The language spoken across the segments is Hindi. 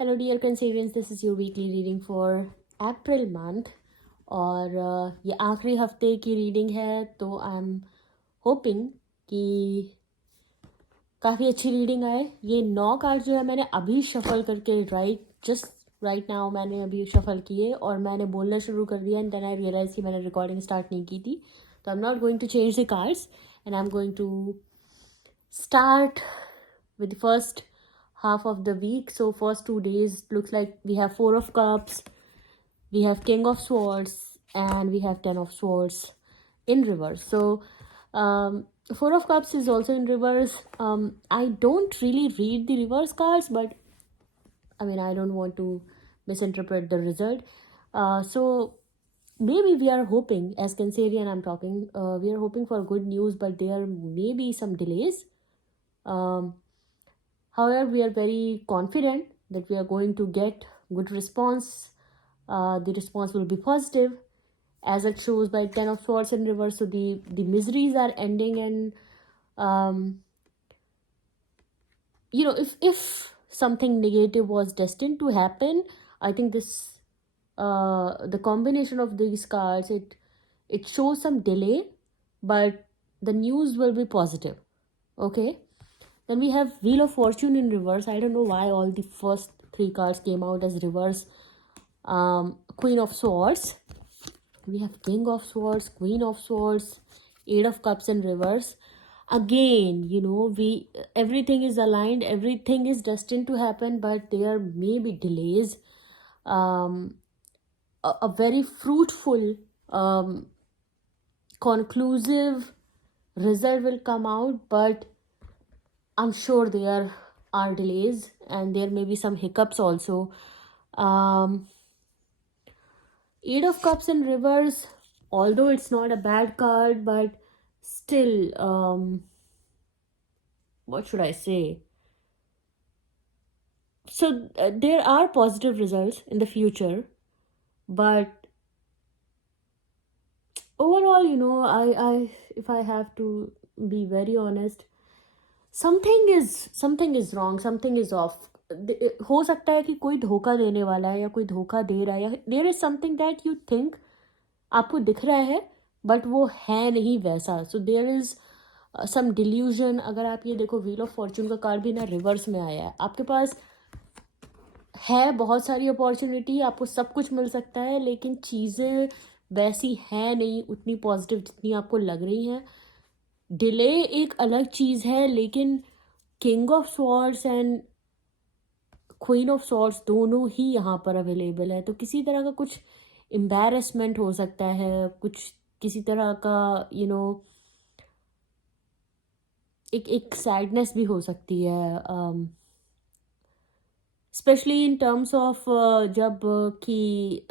Hello dear Cancerians, this is your weekly reading for April month और ये आखिरी हफ्ते की रीडिंग है तो आई एम होपिंग कि काफ़ी अच्छी रीडिंग आए। ये 9 कार्ड जो है मैंने अभी शफल करके राइट नाउ मैंने अभी शफल किए और मैंने बोलना शुरू कर दिया एंड देन आई रियलाइज कि मैंने रिकॉर्डिंग स्टार्ट नहीं की थी। तो I am not going to change the cards and I am going to start with the first half of the week. So first 2 days looks like we have 4 of cups, we have king of swords, and we have 10 of swords in reverse. So 4 of cups is also in reverse. I don't really read the reverse cards, but I mean I don't want to misinterpret the result. So maybe we are hoping, as Cancerian I'm talking, we are hoping for good news, but there may be some delays. However, we are very confident that we are going to get good response. The response will be positive, as it shows by 10 of swords in reverse. So the miseries are ending, and if something negative was destined to happen, I think this the combination of these cards, it shows some delay, but the news will be positive. Okay. Then we have Wheel of Fortune in reverse. I don't know why all the first 3 cards came out as reverse. Queen of Swords. We have King of Swords, Queen of Swords, 8 of Cups in reverse. Again, everything is aligned, everything is destined to happen, but there may be delays. A very fruitful, conclusive result will come out, but I'm sure there are delays and there may be some hiccups also. 8 of Cups in reverse, although it's not a bad card, but still, what should I say? So there are positive results in the future, but overall, I if I have to be very honest, something is wrong, something is of. हो सकता है कि कोई धोखा देने वाला है या कोई धोखा दे रहा है, या there is something that you think आपको दिख रहा है बट वो है नहीं वैसा. So there is some delusion. अगर आप ये देखो, व्हील ऑफ फॉर्चून का कार्ड भी ना रिवर्स में आया है. आपके पास है बहुत सारी अपॉर्चुनिटी, आपको सब कुछ मिल सकता है, लेकिन चीज़ें वैसी हैं नहीं उतनी पॉजिटिव जितनी आपको लग रही हैं. डिले एक अलग चीज़ है, लेकिन king of swords and queen of swords दोनों ही यहाँ पर अवेलेबल है. तो किसी तरह का कुछ एम्बैरेसमेंट हो सकता है, कुछ किसी तरह का एक सैडनेस भी हो सकती है, स्पेशली इन टर्म्स ऑफ जब कि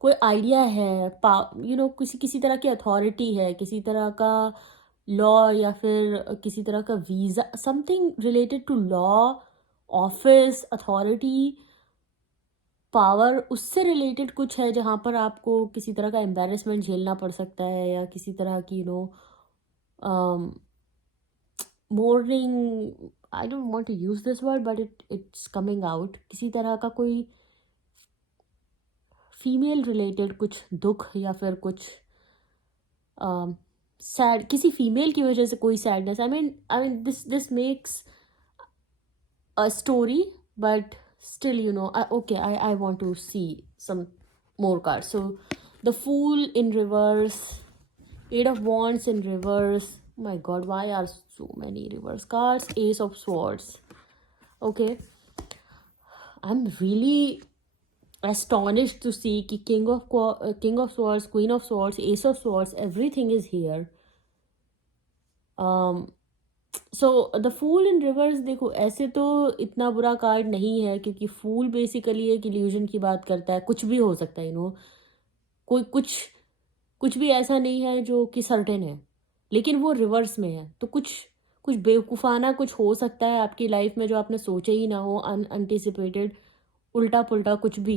कोई आइडिया है, किसी तरह की अथॉरिटी है, किसी तरह का लॉ या फिर किसी तरह का visa, something related to law, office, authority, power, उससे रिलेटेड कुछ है जहाँ पर आपको किसी तरह का एम्बैरेसमेंट झेलना पड़ सकता है, या किसी तरह की mourning, I don't want to use this word but it's coming out. किसी तरह का कोई फीमेल रिलेटेड कुछ दुख या फिर कुछ सैड, किसी फीमेल की वजह से कोई sadness. I mean this makes a story, but still okay, I want to see some more cards. So the Fool in reverse, 8 of Wands in reverse. Oh my god, why are so many reverse cards? Ace of Swords. Okay, I'm really astonished to see कि King of Swords, Queen of Swords, Ace of Swords, everything is here. So the fool in reverse, देखो ऐसे तो इतना बुरा कार्ड नहीं है, क्योंकि फूल बेसिकली एक इल्यूजन की बात करता है. कुछ भी हो सकता है, कोई कुछ भी ऐसा नहीं है जो कि सर्टेन है, लेकिन वो रिवर्स में है. तो कुछ कुछ बेवकूफ़ाना कुछ हो सकता है आपकी लाइफ में जो आपने सोचा ही ना हो, अनएंटिसिपेटेड, उल्टा पुल्टा कुछ भी.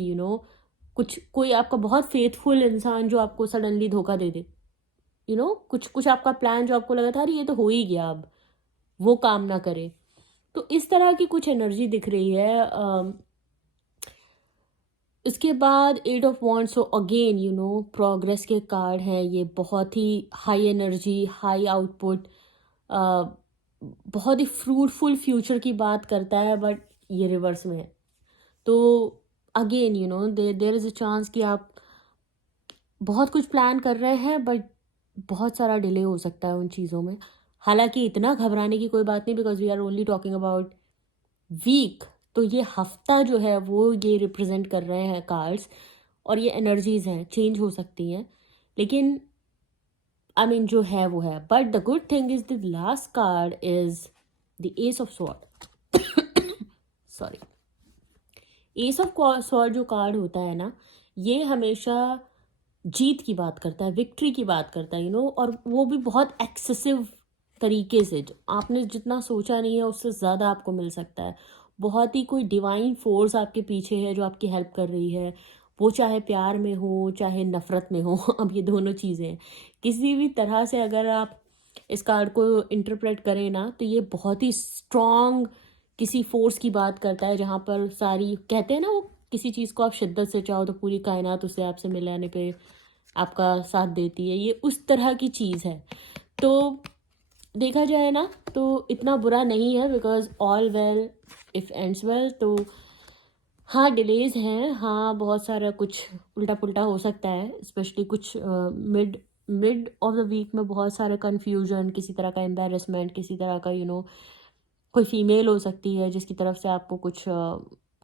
कुछ कोई आपका बहुत फेथफुल इंसान जो आपको सडनली धोखा दे दे. कुछ आपका प्लान जो आपको लगा था अरे ये तो हो ही गया, अब वो काम ना करे. तो इस तरह की कुछ एनर्जी दिख रही है। इसके बाद 8 of wands, so again progress के कार्ड हैं ये, बहुत ही हाई एनर्जी, हाई आउटपुट, बहुत ही फ्रूटफुल फ्यूचर की बात करता है, बट ये रिवर्स में है। तो again there is a chance कि आप बहुत कुछ प्लान कर रहे हैं, बट बहुत सारा डिले हो सकता है उन चीज़ों में। हालांकि इतना घबराने की कोई बात नहीं, because we are only talking about week. तो ये हफ्ता जो है वो ये रिप्रेजेंट कर रहे हैं कार्ड्स, और ये एनर्जीज हैं, चेंज हो सकती हैं, लेकिन आई मीन जो है वो है। But the good thing is the last card is the S of sword. Sorry, S of sword जो कार्ड होता है ना, ये हमेशा जीत की बात करता है, विक्ट्री की बात करता है, और वो भी बहुत एक्सेसिव तरीके से। जो आपने जितना सोचा नहीं है उससे ज़्यादा आपको मिल सकता है। बहुत ही कोई डिवाइन फोर्स आपके पीछे है जो आपकी हेल्प कर रही है, वो चाहे प्यार में हो चाहे नफ़रत में हो। अब ये दोनों चीज़ें हैं। किसी भी तरह से अगर आप इस कार्ड को इंटरप्रेट करें ना, तो ये बहुत ही स्ट्रॉन्ग किसी फोर्स की बात करता है, जहाँ पर सारी, कहते हैं ना, वो किसी चीज़ को आप शिद्दत से चाहो तो पूरी कायनात उसे आपसे मिलाने पे आपका साथ देती है, ये उस तरह की चीज़ है। तो देखा जाए ना तो इतना बुरा नहीं है, because all well if ends well. तो हाँ, डिलेज हैं, हाँ, बहुत सारा कुछ उल्टा पुल्टा हो सकता है, स्पेशली कुछ mid mid of the week में बहुत सारा कन्फ्यूजन, किसी तरह का एम्बेरसमेंट, किसी तरह का कोई फीमेल हो सकती है जिसकी तरफ से आपको कुछ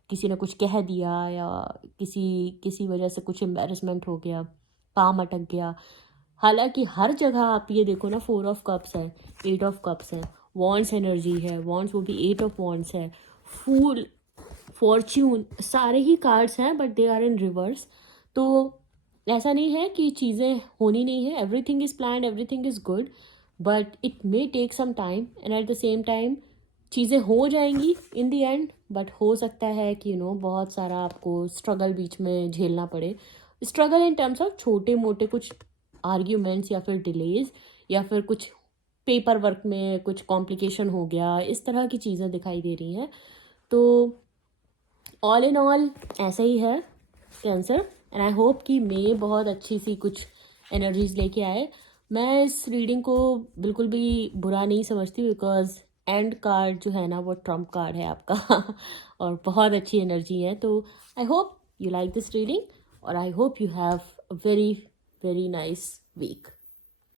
किसी ने कुछ कह दिया, या किसी किसी वजह से कुछ एम्बेरसमेंट हो गया, काम अटक गया। हालांकि हर जगह आप ये देखो ना, 4 ऑफ कप्स है, 8 ऑफ कप्स है, वॉन्ड्स एनर्जी है, वॉन्ड्स वो भी 8 ऑफ वॉन्ड्स है, फूल, फॉर्च्यून, सारे ही कार्ड्स हैं, but they are in reverse. तो ऐसा नहीं है कि चीज़ें होनी नहीं है, everything is planned, everything is good, but it may take some time, and at the same time चीज़ें हो जाएंगी इन द एंड। बट हो सकता है कि बहुत सारा आपको स्ट्रगल बीच में झेलना पड़े। स्ट्रगल इन टर्म्स ऑफ छोटे मोटे कुछ आर्ग्यूमेंट्स, या फिर डिलेज, या फिर कुछ पेपर वर्क में कुछ कॉम्प्लिकेशन हो गया, इस तरह की चीज़ें दिखाई दे रही हैं। तो ऑल इन ऑल ऐसा ही है कैंसर, एंड आई होप कि मे बहुत अच्छी सी कुछ एनर्जीज लेके आए। मैं इस रीडिंग को बिल्कुल भी बुरा नहीं समझती, बिकॉज एंड कार्ड जो है ना वो ट्रम्प कार्ड है आपका। और बहुत अच्छी एनर्जी है। तो I hope you like this reading, और I hope you have a very very nice week.